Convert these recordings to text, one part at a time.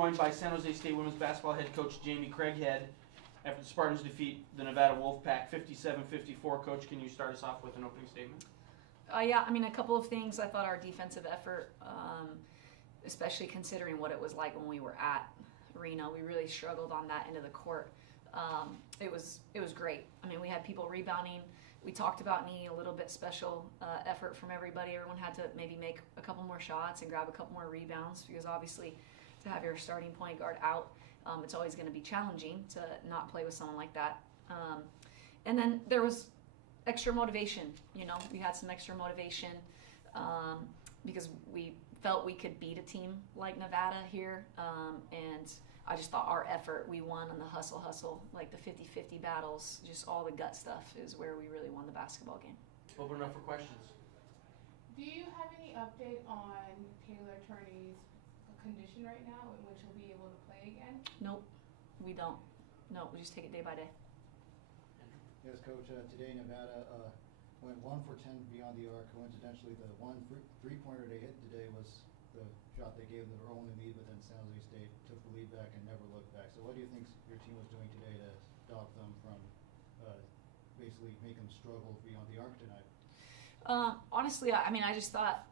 joined by San Jose State women's basketball head coach Jamie Craighead after the Spartans defeat the Nevada Wolfpack 57-54. Coach, can you start us off with an opening statement? Yeah, I mean, a couple of things. I thought our defensive effort, especially considering what it was like when we were at Reno, we really struggled on that end of the court. It was great. I mean, we had people rebounding. We talked about needing a little bit special effort from everybody. Everyone had to maybe make a couple more shots and grab a couple more rebounds, because obviously to have your starting point guard out, it's always going to be challenging to not play with someone like that. And then there was extra motivation. You know, we had some extra motivation because we felt we could beat a team like Nevada here, and I just thought our effort, we won on the hustle, like the 50-50 battles, just all the gut stuff is where we really won the basketball game. Open it up for questions. Do you have any update on Taylor Turney's condition right now in which he'll be able to play again? Nope, we don't. No, we just take it day by day. Yes, Coach, today Nevada went 1 for 10 beyond the arc. Coincidentally, the one three-pointer they hit today was the shot they gave them their only lead, but then San Jose State took the lead back and never looked back. So what do you think your team was doing today to stop them from basically making them struggle beyond the arc tonight? Honestly, I mean, I just thought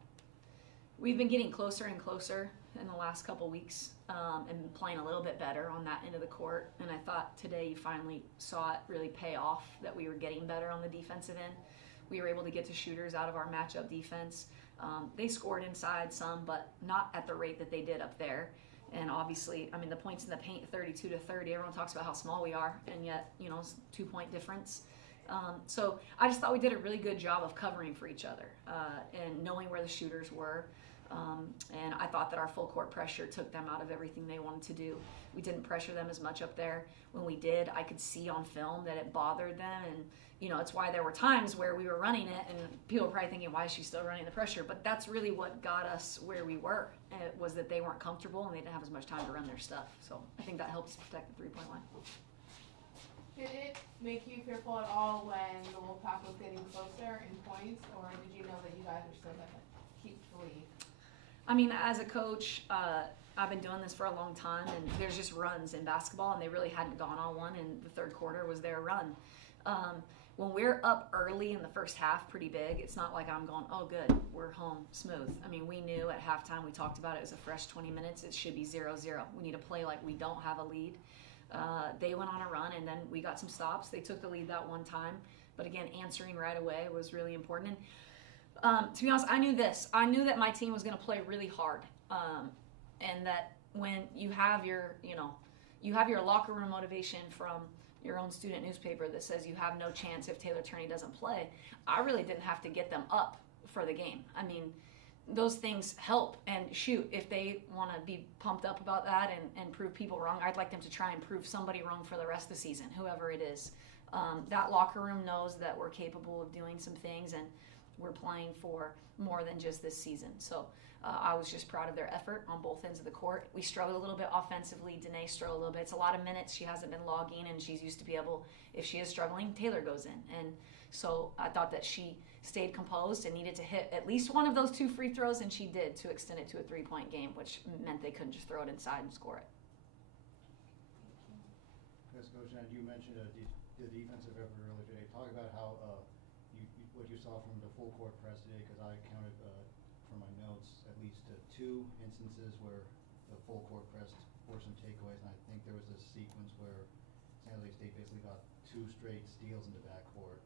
we've been getting closer and closer in the last couple weeks and playing a little bit better on that end of the court. And I thought today you finally saw it really pay off, that we were getting better on the defensive end. We were able to get to shooters out of our matchup defense. They scored inside some, but not at the rate that they did up there. And obviously, I mean, the points in the paint, 32-30, everyone talks about how small we are, and yet, you know, it's a 2-point difference. So I just thought we did a really good job of covering for each other and knowing where the shooters were. And I thought that our full court pressure took them out of everything they wanted to do. We didn't pressure them as much up there. When we did, I could see on film that it bothered them, and you know, it's why there were times where we were running it and people were probably thinking, why is she still running the pressure? But that's really what got us where we were. It was that they weren't comfortable and they didn't have as much time to run their stuff. So I think that helps protect the three-point line. Did it make you fearful at all when the Wolfpack was getting closer in points, or did you know that you guys were still going to keep the lead? I mean, as a coach, I've been doing this for a long time, and there's just runs in basketball, and they really hadn't gone on one, and the third quarter was their run. When we're up early in the first half pretty big, it's not like I'm going, oh good, we're home smooth. I mean, we knew at halftime, we talked about it was a fresh 20 minutes, it should be 0-0. We need to play like we don't have a lead. They went on a run, and then we got some stops. They took the lead that one time, but again, answering right away was really important. And to be honest, I knew this. I knew that my team was going to play really hard, and that when you have your, you have your locker room motivation from your own student newspaper that says you have no chance if Taylor Turney doesn't play, I really didn't have to get them up for the game. I mean, those things help, and shoot, if they want to be pumped up about that and prove people wrong, I'd like them to try and prove somebody wrong for the rest of the season, whoever it is. That locker room knows that we're capable of doing some things, and we're playing for more than just this season. So I was just proud of their effort on both ends of the court. We struggled a little bit offensively. Danae struggled a little bit. It's a lot of minutes. She hasn't been logging, and she's used to be able, if she is struggling, Taylor goes in. And so I thought that she stayed composed and needed to hit at least one of those 2 free throws, and she did, to extend it to a 3-point game, which meant they couldn't just throw it inside and score it. Yes, Coach, and you mentioned the defensive effort earlier today. Talk about how what you saw from the full court press today, because I counted from my notes at least 2 instances where the full court press forced some takeaways, and I think there was a sequence where San Jose State basically got 2 straight steals in the backcourt.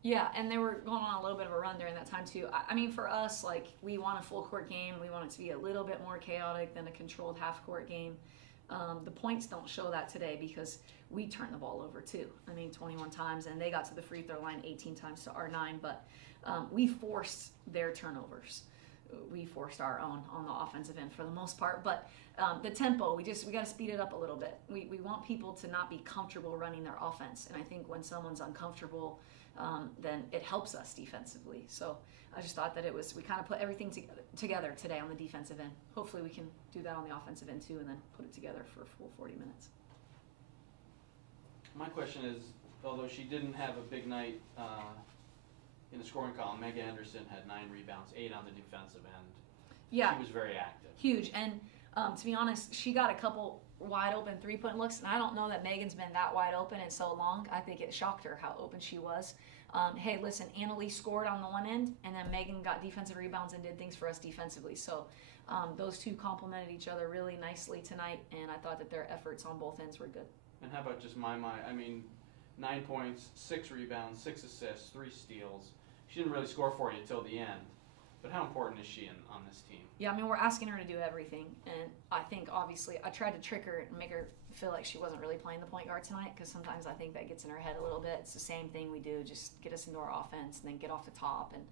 Yeah, and they were going on a little bit of a run during that time too. I mean, for us, like, we want a full court game. We want it to be a little bit more chaotic than a controlled half court game. The points don't show that today because we turned the ball over too. I mean, 21 times, and they got to the free throw line 18 times to our 9, but we forced their turnovers. We forced our own on the offensive end for the most part, but the tempo, we got to speed it up a little bit. We want people to not be comfortable running their offense, and I think when someone's uncomfortable, then it helps us defensively. So I just thought that we kind of put everything together today on the defensive end. Hopefully we can do that on the offensive end too, and then put it together for a full 40 minutes. My question is, although she didn't have a big night in the scoring column, Megan Anderson had 9 rebounds, 8 on the defensive end. Yeah. She was very active. Huge. And To be honest, she got a couple wide open 3-point looks, and I don't know that Megan's been that wide open in so long. I think it shocked her how open she was. Hey, listen, Annalise scored on the one end, and then Megan got defensive rebounds and did things for us defensively. So those two complemented each other really nicely tonight, and I thought that their efforts on both ends were good. And how about just my? I mean, 9 points, 6 rebounds, 6 assists, 3 steals. She didn't really score for you until the end. But how important is she on this team? Yeah, I mean, we're asking her to do everything. And I think, obviously, I tried to trick her and make her feel like she wasn't really playing the point guard tonight, because sometimes I think that gets in her head a little bit. It's the same thing we do, just get us into our offense and then get off the top. And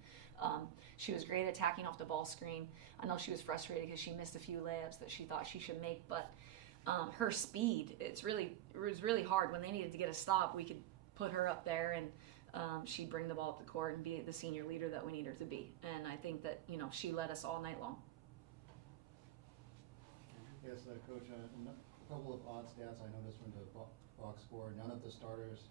she was great at attacking off the ball screen. I know she was frustrated because she missed a few layups that she thought she should make, but her speed, it was really hard. When they needed to get a stop, we could put her up there, and she'd bring the ball up the court and be the senior leader that we need her to be. And I think that, she led us all night long. Yes, Coach, a couple of odd stats I noticed from the box score. None of the starters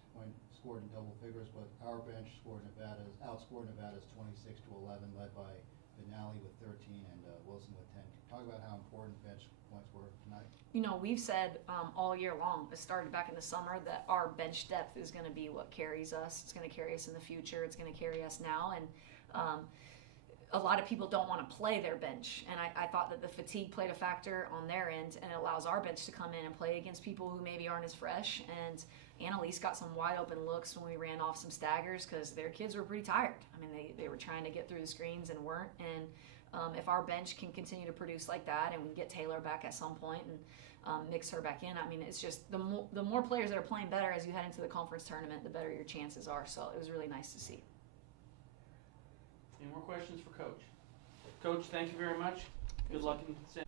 scored in double figures, but our bench outscored Nevada's 26-11, led by Benally with 13 and Wilson with 10. Talk about how important bench points were tonight. We've said all year long, it started back in the summer, that our bench depth is going to be what carries us. It's going to carry us in the future. It's going to carry us now. And a lot of people don't want to play their bench. And I thought that the fatigue played a factor on their end, and it allows our bench to come in and play against people who maybe aren't as fresh. And Annalise got some wide open looks when we ran off some staggers because their kids were pretty tired. I mean, they were trying to get through the screens and weren't. And if our bench can continue to produce like that, and we get Taylor back at some point and mix her back in, I mean, it's just the more players that are playing better as you head into the conference tournament, the better your chances are. So it was really nice to see. Any more questions for Coach? Coach, thank you very much. Good luck in San.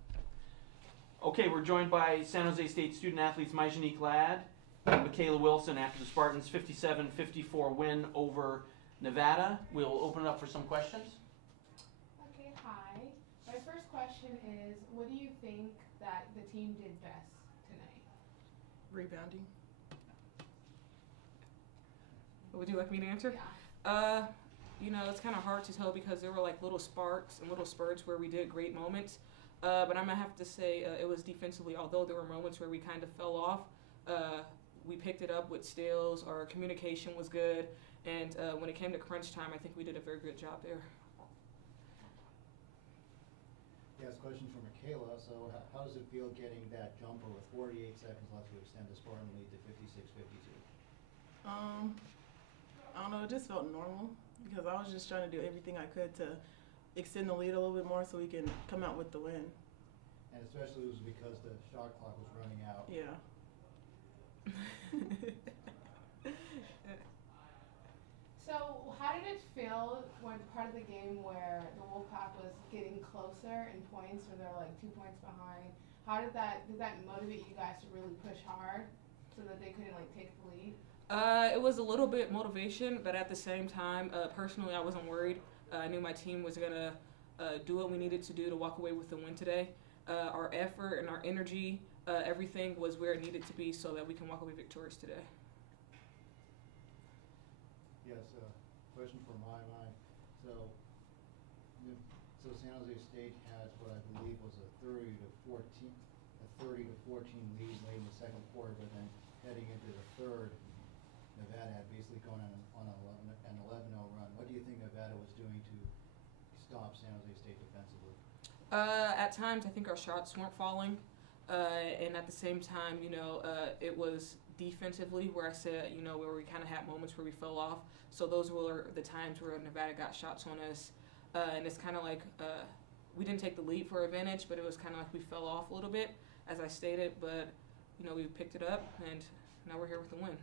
Okay, we're joined by San Jose State student athletes Majanique Ladd and Michaela Wilson after the Spartans' 57-54 win over Nevada. We'll open it up for some questions. Okay, hi. My first question is, what do you think that the team did best tonight? Rebounding. Would you like me to answer? Yeah. It's kind of hard to tell because there were like little sparks and little spurts where we did great moments. But I'm going to have to say it was defensively, although there were moments where we kind of fell off. We picked it up with steals. Our communication was good. And when it came to crunch time, I think we did a very good job there. Yes, question for Michaela. So how does it feel getting that jumper with 48 seconds left to extend the Spartan lead to 56-52? I don't know, it just felt normal because I was just trying to do everything I could to extend the lead a little bit more so we can come out with the win. And especially it was because the shot clock was running out. Yeah. So how did it feel when part of the game where the Wolfpack was getting closer in points, where they're like 2 points behind? How did that motivate you guys to really push hard so that they couldn't like take the lead? It was a little bit motivation, but at the same time, personally, I wasn't worried. I knew my team was going to do what we needed to do to walk away with the win today. Our effort and our energy, everything was where it needed to be so that we can walk away victorious today. Yes, question for my. So San Jose State had what I believe was a 30 to 14 lead late in the second quarter, but then heading into the third, Nevada had basically gone on an 11-0 run. What do you think Nevada was doing to stop San Jose State defensively? At times, I think our shots weren't falling, and at the same time, it was defensively where I said, where we kind of had moments where we fell off. So those were the times where Nevada got shots on us, and it's kind of like we didn't take the lead for advantage, but it was kind of like we fell off a little bit, as I stated. But we picked it up, and now we're here with the win.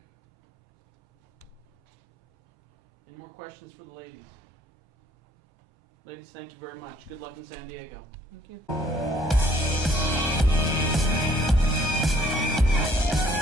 Any more questions for the ladies? Ladies, thank you very much. Good luck in San Diego. Thank you.